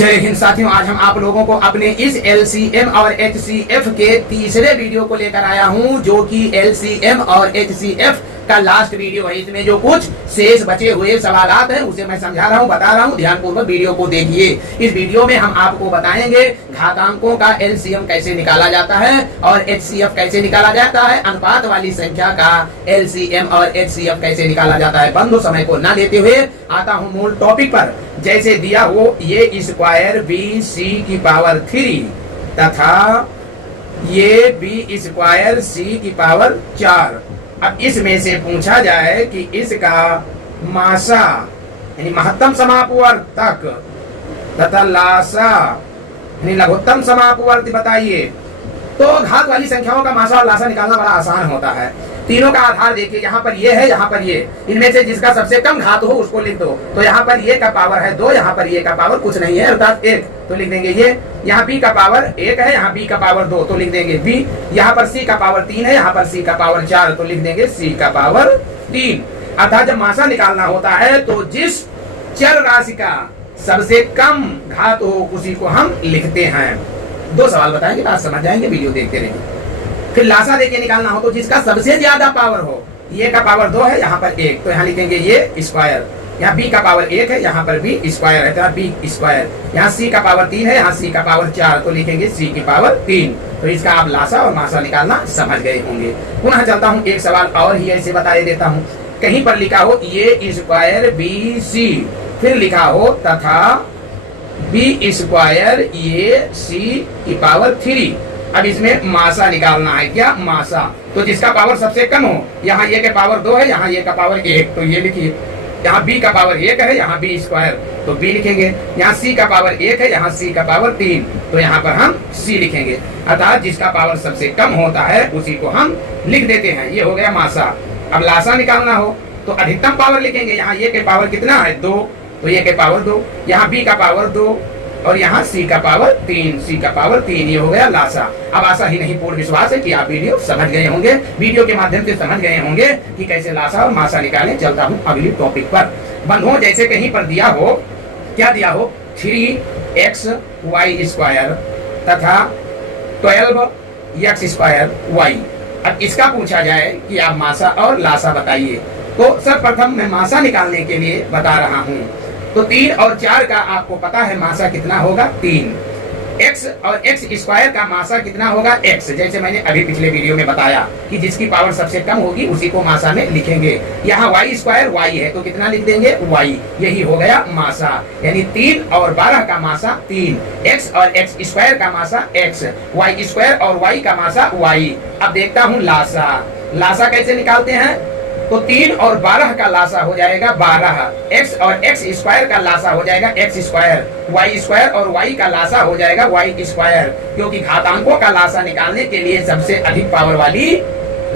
जय हिंद साथियों, आज हम आप लोगों को अपने इस एलसीएम और एचसीएफ के तीसरे वीडियो को लेकर आया हूं, जो कि एलसीएम और एचसीएफ का लास्ट वीडियो है। इसमें जो कुछ शेष बचे हुए सवालात हैं उसे मैं समझा रहा हूं, बता रहा हूं, ध्यानपूर्वक वीडियो को देखिए। इस वीडियो में हम आपको बताएंगे घातांकों का एलसीएम कैसे निकाला जाता है और एचसीएफ कैसे निकाला जाता है, अनुपात वाली संख्या का एलसीएम और एचसीएफ कैसे निकाला जाता है। बंधु, समय को न लेते हुए आता हूं मूल टॉपिक पर। जैसे दिया हो ये स्क्वायर बी सी की पावर 3 तथा ये बी स्क्वायर सी की पावर 4। अब इसमें से पूछा जाए कि इसका मासा यानी महत्तम समापवर्तक तथा लासा यानी लघुत्तम समापवर्ती बताइए। तो घात वाली संख्याओं का मासा और लासा निकालना बड़ा आसान होता है। तीनों का आधार देखिए, यहाँ पर ये है, यहाँ पर ये, इनमें से जिसका सबसे कम घात हो उसको लिख दो। तो यहाँ पर ये का पावर है 2, यहाँ पर ये का पावर कुछ नहीं है अर्थात 1, तो लिख देंगे ये। यहाँ बी का पावर 1 है, यहाँ बी का पावर 2, तो लिख देंगे बी। यहाँ पर सी का पावर 3 है, यहाँ पर सी का पावर 4, तो लिख देंगे सी का पावर 3। अर्थात जब मासा निकालना होता है तो जिस चर राशि का सबसे कम घात हो उसी को हम लिखते हैं। 2 सवाल बताएंगे, बात समझ जाएंगे, वीडियो देखते रहेंगे। फिर लासा देके निकालना हो तो जिसका सबसे ज्यादा पावर हो, ये का पावर 2 है, यहाँ पर 1, तो यहाँ लिखेंगे ये स्क्वायर। यहाँ बी का पावर 1 है, यहाँ पर भी स्क्वायर है, तो बी स्क्वायर। यहाँ सी का पावर 3 है, यहाँ सी का पावर 4, तो लिखेंगे सी की पावर 3। तो इसका आप लासा और मासा निकालना समझ गए होंगे। पुनः चलता हूँ, एक सवाल और ही ऐसे बता देता हूँ। कहीं पर लिखा हो ये स्क्वायर बी सी, फिर लिखा हो तथा बी स्क्वायर ये सी की पावर 3। अब इसमें मासा निकालना है। क्या मासा? तो जिसका पावर सबसे कम हो, यहाँ ये का पावर 2 है, यहाँ ये का पावर 1, तो ये लिखिए। यहाँ बी का पावर 1 है, यहाँ बी स्क्वायर, तो बी लिखेंगे। यहाँ सी का पावर 1 है, यहाँ सी का पावर 3, तो यहाँ पर हम सी लिखेंगे। अर्थात जिसका पावर सबसे कम होता है उसी को हम लिख देते हैं। ये हो गया मासा। अब लासा निकालना हो तो अधिकतम पावर लिखेंगे। यहाँ ये के पावर कितना है 2, तो ये के पावर 2, यहाँ बी का पावर 2 और यहाँ सी का पावर 3, सी का पावर 3, ये हो गया लासा। अब आशा ही नहीं पूर्ण विश्वास है कि आप वीडियो समझ गए होंगे, वीडियो के माध्यम से समझ गए होंगे कि कैसे लासा और मासा निकालें। चलता हूँ अगली टॉपिक पर। बंधुओं, जैसे कहीं पर दिया हो, क्या दिया हो, 3xy स्क्वायर तथा 12x स्क्वायर y। अब इसका पूछा जाए कि आप मासा और लासा बताइए। तो सर्वप्रथम मैं मासा निकालने के लिए बता रहा हूँ। तो 3 और 4 का आपको पता है मासा कितना होगा 3। x और x स्क्वायर का मासा कितना होगा x। जैसे मैंने अभी पिछले वीडियो में बताया कि जिसकी पावर सबसे कम होगी उसी को मासा में लिखेंगे। यहाँ y स्क्वायर y है, तो कितना लिख देंगे y। यही हो गया मासा। यानी 3 और 12 का मासा 3, x और x स्क्वायर का मासा x, y स्क्वायर और y का मासा y। अब देखता हूँ लासा। लासा कैसे निकालते हैं? तो 3 और 12 का लासा हो जाएगा 12, x और x स्क्वायर का लासा हो जाएगा x स्क्वायर, y स्क्वायर और y का लासा हो जाएगा y स्क्वायर। क्योंकि घातांकों का लासा निकालने के लिए सबसे अधिक पावर वाली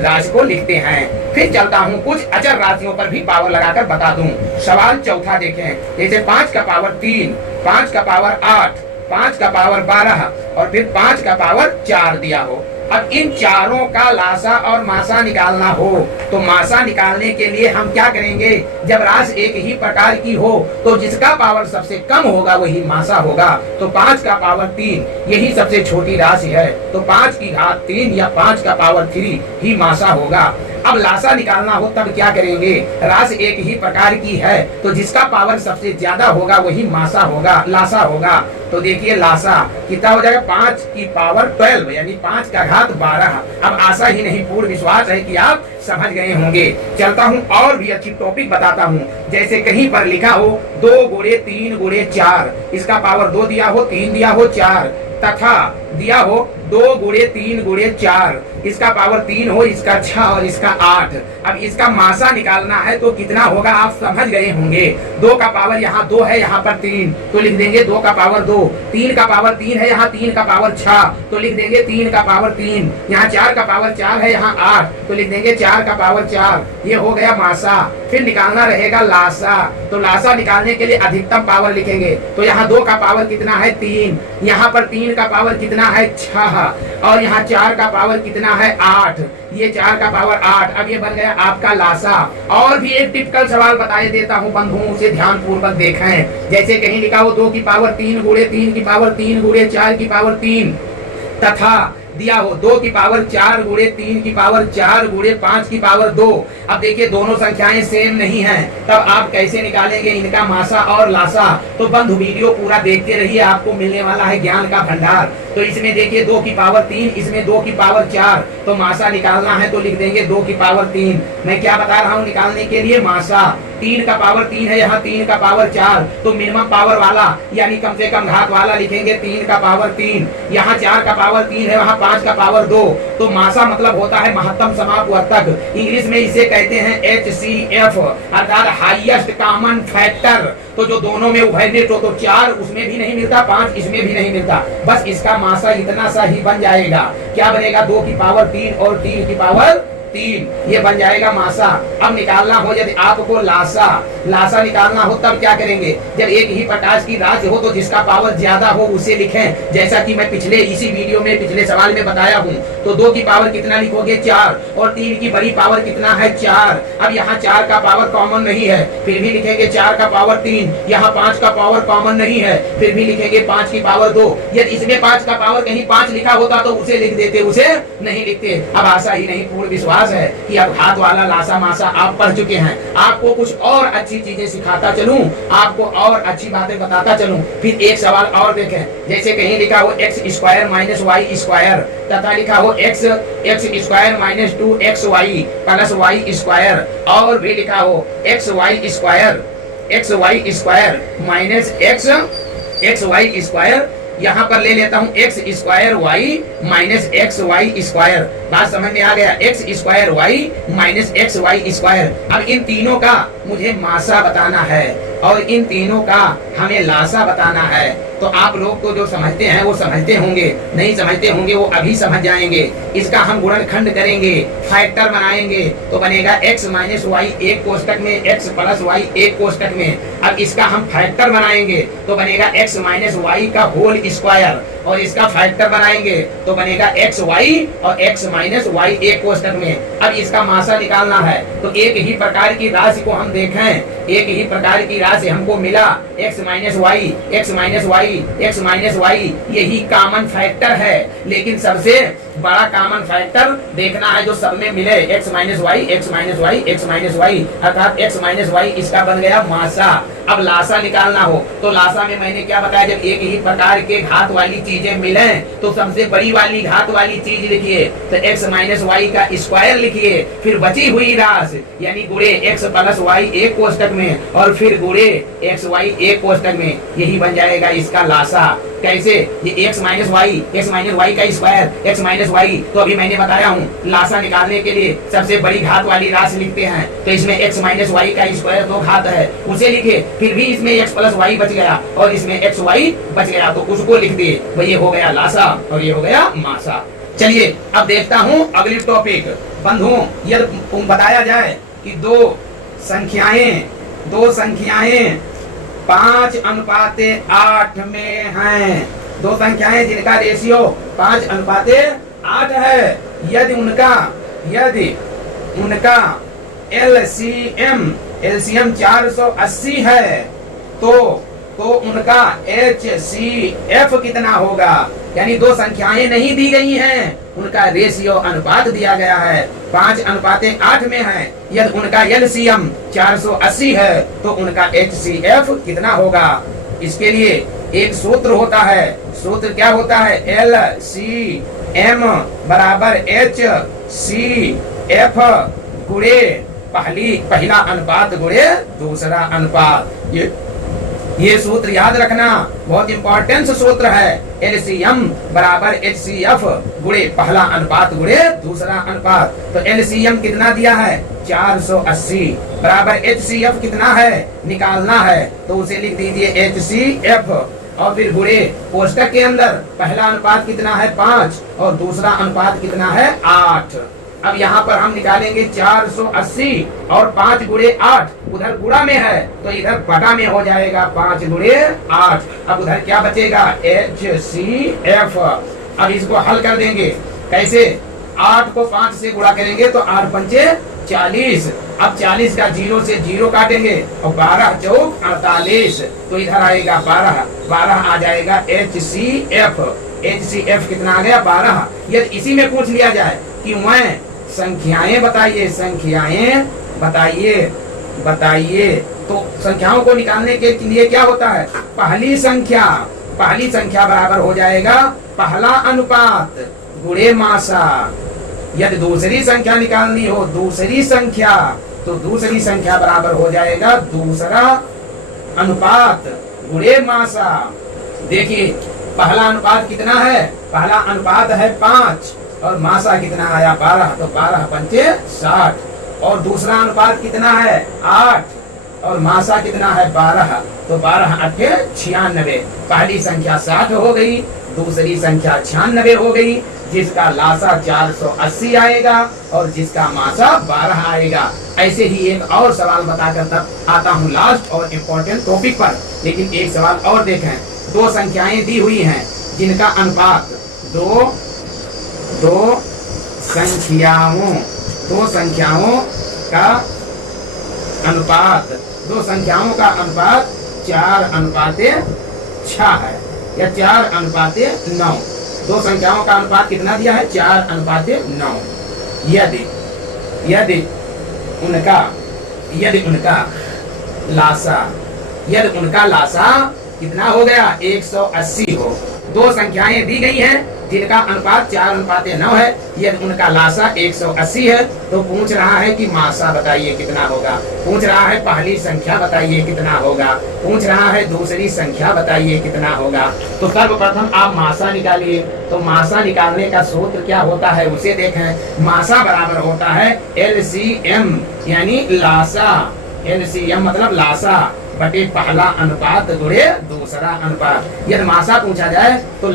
राशि को लिखते हैं। फिर चलता हूँ, कुछ अचर राशियों पर भी पावर लगाकर बता दूं। सवाल चौथा देखें। जैसे 5 का पावर 3, 5 का पावर 8, 5 का पावर 12 और फिर 5 का पावर 4 दिया हो। अब इन चारों का लासा और मासा निकालना हो तो मासा निकालने के लिए हम क्या करेंगे? जब राशि एक ही प्रकार की हो तो जिसका पावर सबसे कम होगा वही मासा होगा। तो 5 का पावर 3 यही सबसे छोटी राशि है, तो 5 की घात 3 या 5 का पावर 3 ही मासा होगा। अब लासा निकालना हो तब क्या करेंगे? राशि एक ही प्रकार की है तो जिसका पावर सबसे ज्यादा होगा वही मासा होगा, लासा होगा। तो देखिए लासा कितना हो जाएगा 5 की पावर 12 यानी 5 का घात 12। अब आशा ही नहीं पूर्ण विश्वास है कि आप समझ गए होंगे। चलता हूँ और भी अच्छी टॉपिक बताता हूँ। जैसे कहीं पर लिखा हो 2 गुणे 3 गुणे 4, इसका पावर 2 दिया हो, 3 दिया हो, 4 तथा दिया हो 2 गुणे 3 गुणे 4, इसका पावर 3 हो, इसका 6 और इसका 8। अब इसका मासा निकालना है तो कितना होगा आप समझ गए होंगे। 2 का पावर यहाँ 2 है, यहाँ पर 3, तो लिख देंगे 2 का पावर 2। 3 का पावर 3 है, यहाँ 3 का पावर 6, तो लिख देंगे 3 का पावर 3। यहाँ 4 का पावर 4 है, यहाँ 8, तो लिख देंगे 4 का पावर 4। ये हो गया मासा। फिर निकालना रहेगा लासा। तो लासा निकालने के लिए अधिकतम पावर लिखेंगे। तो यहाँ 2 का पावर कितना है 3, यहाँ पर 3 का पावर कितना कितना है 6 और यहाँ 4 का पावर कितना है 8, ये 4 का पावर 8। अब ये बन गया आपका लासा। और भी एक टिपिकल सवाल बताए देता हूँ बंधुओं, उसे ध्यान पूर्वक देखें। जैसे कहीं लिखा हो 2 की पावर 3 गुणे 3 की पावर 3 गुणे 4 की पावर 3, तथा दिया हो 2 की पावर 4 गुणे 3 की पावर 4 गुणे 5 की पावर 2। अब देखिए दोनों संख्याएं सेम नहीं हैं, तब आप कैसे निकालेंगे इनका मासा और लासा? तो बंधु वीडियो पूरा देखते रहिए, आपको मिलने वाला है ज्ञान का भंडार। तो इसमें देखिए 2 की पावर 3, इसमें 2 की पावर 4, तो मासा निकालना है तो लिख देंगे 2 की पावर 3। मैं क्या बता रहा हूँ निकालने के लिए? मासा। 3 का पावर 3 है, यहाँ 3 का पावर 4, तो मिनिमम पावर वाला यानी कम से कम घात वाला लिखेंगे 3 का पावर 3। यहाँ 4 का पावर 3 है, वहाँ 5 का पावर 2, तो मासा मतलब होता है महत्तम समापवर्तक। इंग्लिश में इसे कहते हैं HCF अर्थात हाईएस्ट कॉमन फैक्टर। तो जो दोनों में उभयनिष्ठ हो, तो 4 उसमें भी नहीं मिलता, 5 इसमें भी नहीं मिलता, बस इसका मासा इतना सा ही बन जाएगा। क्या बनेगा? 2 की पावर 3 और 3 की पावर 3, ये बन जाएगा मासा। अब निकालना हो यदि आपको लासा, लासा निकालना हो तब क्या करेंगे? जब एक ही प्रकाश की राशि हो तो जिसका पावर ज्यादा हो उसे लिखें, जैसा कि मैं पिछले इसी वीडियो में पिछले सवाल में बताया हूँ। तो 2 की पावर कितना लिखोगे? 4, और 3 की बड़ी पावर कितना है? 4। अब यहाँ 4 का पावर कॉमन नहीं है, फिर भी लिखेंगे 4 का पावर 3। यहाँ 5 का पावर कॉमन नहीं है, फिर भी लिखेंगे 5 की पावर 2। यदि इसमें 5 का पावर कहीं 5 लिखा होता तो उसे लिख देते, उसे नहीं लिखते। अब आशा ही नहीं पूर्ण विश्वास है कि अब हाथ वाला लासा मासा आप पढ़ चुके हैं। आपको कुछ और अच्छी चीजें सिखाता चलूं, आपको और अच्छी बातें बताता चलूं। फिर एक सवाल और देखें, जैसे कहीं लिखा हो x square minus y square, तथा लिखा हो x square minus 2xy plus y square, और भी लिखा हो xy square minus xy square. यहाँ पर ले लेता हूँ x square y minus x y square. बात समझ में आ गया? x square y minus x y square. अब इन तीनों का मुझे मासा बताना है और इन तीनों का हमें लासा बताना है। तो आप लोग को जो समझते हैं वो समझते होंगे, नहीं समझते होंगे वो अभी समझ जाएंगे। इसका हम गुणनखंड करेंगे, फैक्टर बनाएंगे, तो बनेगा x माइनस वाई एक कोष्टक में, x प्लस वाई एक कोष्टक में। अब इसका हम फैक्टर बनाएंगे तो बनेगा x माइनस वाई का होल स्क्वायर, और इसका फैक्टर बनाएंगे तो बनेगा एक्स वाई और x माइनस वाई एक कोष्टक में। अब इसका मासा निकालना है तो एक ही प्रकार की राशि को हम देखें, एक ही प्रकार की राशि हमको मिला x minus y, x minus y, x minus y, यही कॉमन फैक्टर है। लेकिन सबसे बड़ा कॉमन फैक्टर देखना है जो सब में मिले, x minus y, x minus y, x minus y, अर्थात x माइनस वाई, इसका बन गया मासा। अब लासा निकालना हो तो लासा में मैंने क्या बताया, जब एक ही प्रकार के घात वाली चीजें मिले तो सबसे बड़ी वाली घात वाली चीज लिखिए, तो x माइनस वाई का स्क्वायर लिखिए, फिर बची हुई राशि यानी गुणे x प्लस वाई एक कोष्टक में और फिर गुणे x वाई एक कोष्टक में, यही बन जाएगा इसका लासा। कैसे? ये x माइनस वाई का स्क्वायर, x माइनस वाई, तो अभी मैंने बताया हूँ लासा निकालने के लिए सबसे बड़ी घात वाली राशि लिखते हैं, तो इसमें x माइनस वाई का स्क्वायर 2 घात है उसे लिखे, फिर भी इसमें x प्लस वाई बच गया और इसमें x वाई बच गया तो उसको लिख दिए, भाई ये हो गया लासा और ये हो गया मासा। चलिए अब देखता हूँ अगली टॉपिक। बंधुओं यदि बताया जाए कि दो संख्याएं 5:8 में हैं, दो संख्याएं जिनका रेशियो 5:8 है, यदि उनका एलसीएम 480 है तो उनका HCF कितना होगा? यानी दो संख्याएं नहीं दी गई हैं, उनका रेशियो अनुपात दिया गया है, 5:8 में है। यदि उनका एलसीएम 480 है तो उनका HCF कितना होगा? इसके लिए एक सूत्र होता है, सूत्र क्या होता है? LCM बराबर HCF गुणे पहला अनुपात गुणे दूसरा अनुपात। ये सूत्र याद रखना, बहुत इंपॉर्टेंट सूत्र है। एलसीएम बराबर HCF गुणे पहला अनुपात गुणे दूसरा अनुपात। तो एलसीएम कितना दिया है? 480 बराबर HCF कितना है निकालना है, तो उसे लिख दीजिए HCF और फिर गुणे कोष्टक के अंदर पहला अनुपात कितना है 5 और दूसरा अनुपात कितना है 8। अब यहाँ पर हम निकालेंगे 480 और 5 गुणे 8, उधर गुणा में है तो इधर बटा में हो जाएगा 5 गुणे 8। अब उधर क्या बचेगा? HCF अब इसको हल कर देंगे कैसे? 8 को 5 से गुणा करेंगे तो 8 पंचे 40। अब 40 का 0 से 0 काटेंगे और 12 चौक 48, तो इधर आएगा 12 आ जाएगा HCF कितना आ गया? 12। यदि इसी में पूछ लिया जाए कि मैं संख्याएं बताइए, संख्याएं बताइए, तो संख्याओं को निकालने के लिए क्या होता है? पहली संख्या बराबर हो जाएगा पहला अनुपात गुणे मासा। यदि दूसरी संख्या निकालनी हो, दूसरी संख्या, तो दूसरी संख्या बराबर हो जाएगा दूसरा अनुपात गुणे मासा। देखिए पहला अनुपात कितना है? पहला अनुपात है 5 और मासा कितना आया? 12, तो 12 पंचे 60। और दूसरा अनुपात कितना है? 8 और मासा कितना है? 12, तो 12 8 96। पहली संख्या 60 हो गई, दूसरी संख्या 96 हो गई, जिसका लासा 480 आएगा और जिसका मासा 12 आएगा। ऐसे ही एक और सवाल बताकर तब आता हूँ लास्ट और इम्पोर्टेंट टॉपिक पर। लेकिन एक सवाल और देखें, दो संख्याएं दी हुई हैं जिनका अनुपात दो संख्याओं का अनुपात 4:6 है या 4:9। दो संख्याओं का अनुपात कितना दिया है? 4:9। यदि उनका लासा कितना हो गया? 180 हो। दो संख्याएं दी गई हैं जिनका अनुपात 4:9 है। यदि उनका लासा 180 है तो पूछ रहा है कि मासा बताइए कितना होगा, पूछ रहा है पहली संख्या बताइए कितना होगा, पूछ रहा है दूसरी संख्या बताइए कितना होगा। तो सर्वप्रथम आप मासा निकालिए। तो मासा निकालने का सूत्र क्या होता है उसे देखें। मासा बराबर होता है LCM यानी लासा। LCM मतलब लासा बटे पहला अनुपात गुणे दूसरा अनुपात। यदि मासा पूछा जाए तो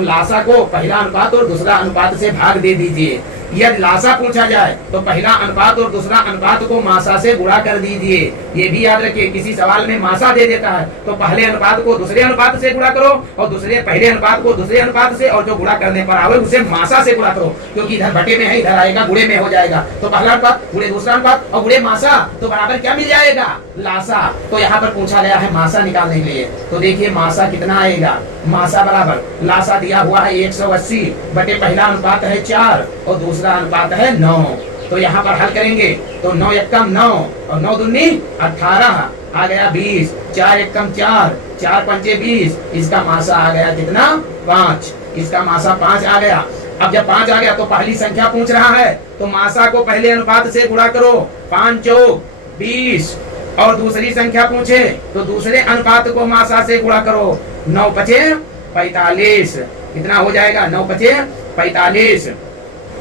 लासा को पहला अनुपात और दूसरा अनुपात से भाग दे दीजिए। यदि लासा पूछा जाए तो पहला अनुपात और दूसरा अनुपात को मासा से गुणा कर दीजिए। ये भी याद रखिए, किसी सवाल में मासा दे देता है तो पहले अनुपात को दूसरे अनुपात से गुणा करो और पहले अनुपात को दूसरे अनुपात से, और जो गुणा करने पर आवे उसे मासा से गुणा करो, क्योंकि इधर बटे में है, इधर आएगा गुणे में हो जाएगा। तो पहला अनुपात गुणे दूसरा अनुपात और गुणे मासा, तो बराबर क्या मिल जाएगा? लासा। तो यहाँ पर पूछा गया है मासा निकालने के लिए। तो देखिए मासा कितना आएगा? मासा बराबर लासा दिया हुआ है 180 बटे पहला अनुपात है 4 और दूसरा अनुपात है 9। तो यहाँ पर हल करेंगे तो 9 एकम 9 और 9 दूनी 18 आ गया 20, 4 एकम 4, 4 पंचे 20। इसका मासा आ गया कितना? 5। इसका मासा 5 आ गया। अब जब 5 आ गया तो पहली संख्या पूछ रहा है तो मासा को पहले अनुपात से गुणा करो, 5 चौक 20, और दूसरी संख्या पूछे तो दूसरे अनुपात को मासा से गुणा करो, 9 पचे 45। कितना हो जाएगा? 9 पचे 45।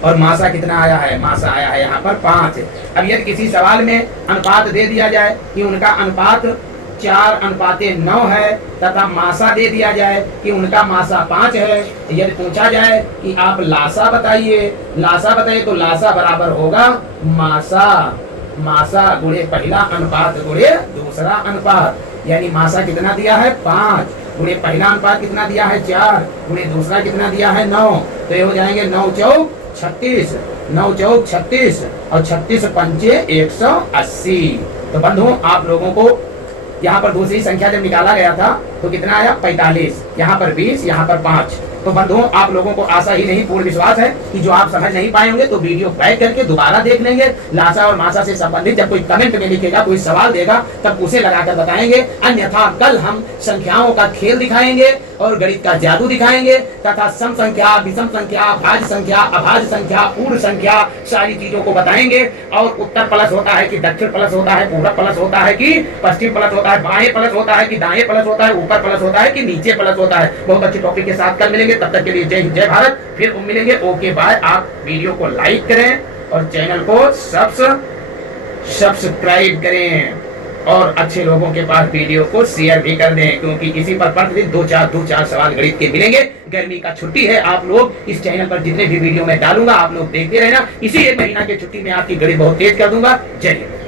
और मासा कितना आया है? मासा आया है यहाँ पर 5। अब यदि किसी सवाल में अनुपात दे दिया जाए कि उनका अनुपात 4:9 है तथा मासा दे दिया जाए कि उनका मासा 5 है, यदि पूछा जाए कि आप लासा बताइए तो लासा बराबर होगा मासा गुणे पहला अनुपात गुणे दूसरा अनुपात। यानी मासा कितना दिया है? 5 गुणे पहला अनुपात कितना दिया है? 4 गुणे दूसरा कितना दिया है? 9। तो ये हो जाएंगे 9 चौक 36, 9 चौक 36 और 36 पंचे 180। तो बंधुओं आप लोगों को यहाँ पर दूसरी संख्या जब निकाला गया था तो कितना आया? 45। यहाँ पर 20, यहाँ पर 5। तो बंधुओं आप लोगों को आशा ही नहीं पूर्ण विश्वास है कि जो आप समझ नहीं पाए होंगे तो वीडियो बैक करके दोबारा देख लेंगे। लासा और मासा से संबंधित जब कोई कमेंट में लिखेगा, कोई सवाल देगा, तब उसे लगाकर बताएंगे। अन्यथा कल हम संख्याओं का खेल दिखाएंगे और गणित का जादू दिखाएंगे तथा सम संख्या, विषम संख्या, भाज्य संख्या, अभाज्य संख्या, पूर्ण संख्या, सारी चीजों को बताएंगे। और उत्तर प्लस होता है कि दक्षिण प्लस होता है, पूर्व प्लस होता है कि पश्चिम प्लस होता है, बाएं प्लस होता है कि दाएं प्लस होता है, ऊपर प्लस होता है कि नीचे प्लस होता है। बहुत अच्छे टॉपिक के साथ कल मिलेंगे। तब तक के लिए जय हिंद, जय भारत। फिर मिलेंगे। Okay bye. आप वीडियो को लाइक करें और चैनल को सब्सक्राइब करें और अच्छे लोगों के पास वीडियो को शेयर भी कर दें, क्योंकि इसी पर प्रतिदिन दो चार सवाल गणित के मिलेंगे। गर्मी का छुट्टी है, आप लोग इस चैनल पर जितने भी वीडियो मैं डालूंगा आप लोग देखते रहना। इसी एक महीना की छुट्टी में आपकी गणित बहुत तेज कर दूंगा। जय हिंद।